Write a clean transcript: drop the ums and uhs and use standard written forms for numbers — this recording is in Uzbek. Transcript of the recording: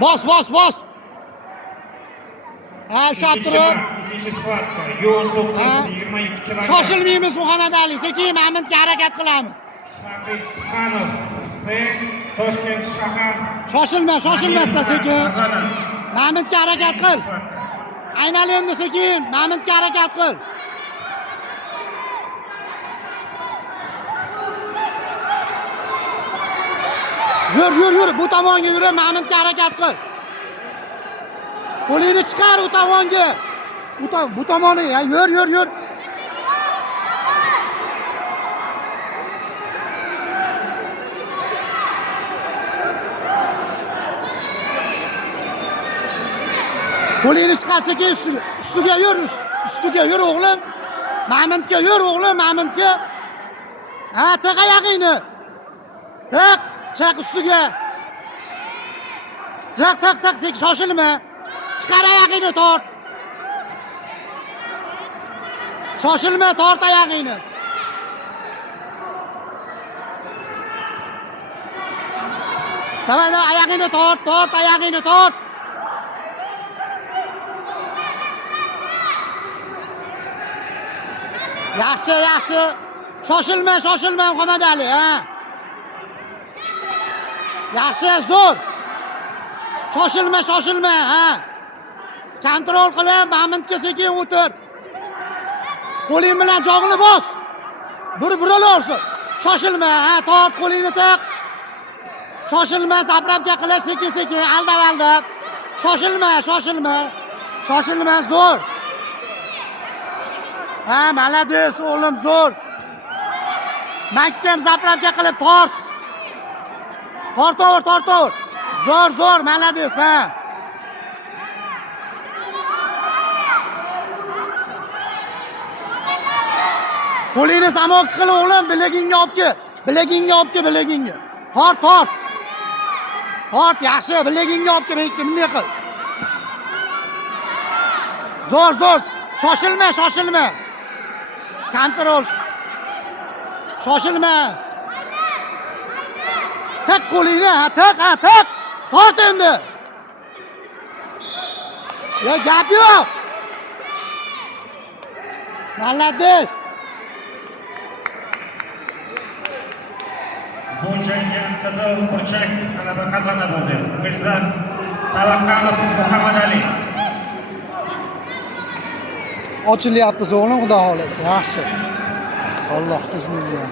Bos. Ha, ushlab turib. İkinci svatka. Yo'l 922 kilogram. Shoshilmaymiz Muhammad Ali. Sekin Mamintga harakat qilamiz. Shahrid Xanov. Sen Toshkent shahar. Shoshilmasdan sekin. Mamintga harakat qil. Aynal endi sekin. Mamintga harakat qil. Yur. Bu tomonga yur, Mamintga harakat qil. Qo'lingni chiqar u tomonga. Bu tomoni, yur. Qo'lingni chiqar sekin ustiga yur. Ustiga yur o'g'lim. Mamintga yur o'g'lim, Mamintga. Ha, tiq oyog'ingni. Tiq, chaq ustiga. Tiq, sekin shoshilma. Chiqar oyog'ingni tort. Shoshilma, tort oyog'ingni. Davay, oyog'ingni tort, oyog'ingni tort. Yaxshi. Shoshilma Muhammad Ali, ha. Yaxshi, zo'r. Shoshilma, ha. Kontrol qilib, Mamintga sekin o'tir. Qo'ling bilan jog'ni bos. Buraversin. Shoshilma, ha, tort qo'lingni tiq. Shoshilma, zapravka qilib sekin, aldab. Shoshilma, zo'r. Ha, malades o'g'lim, zo'r. Mahkam zapravka qilib tort. Tortaver. Zo'r, malades, ha. Qo'lingni samok qil o'g'lim, bilagingga olib kel. Bilagingga. Tort. Yaxshi, bilagingga olib kel, bunday qil. Zo'r. Shoshilma. Kontrol. Shoshilma. Tiq qo'lingni, tiq. Tort endi. Gap yo'q. Malades. Bu jangga qizil burchak g'alaba qozonib oldi. Mirza Tavakalov Muhammad Ali. Ochilyapmiz o'g'lim, xudo xolasa. Yaxshi. Alloh izniga.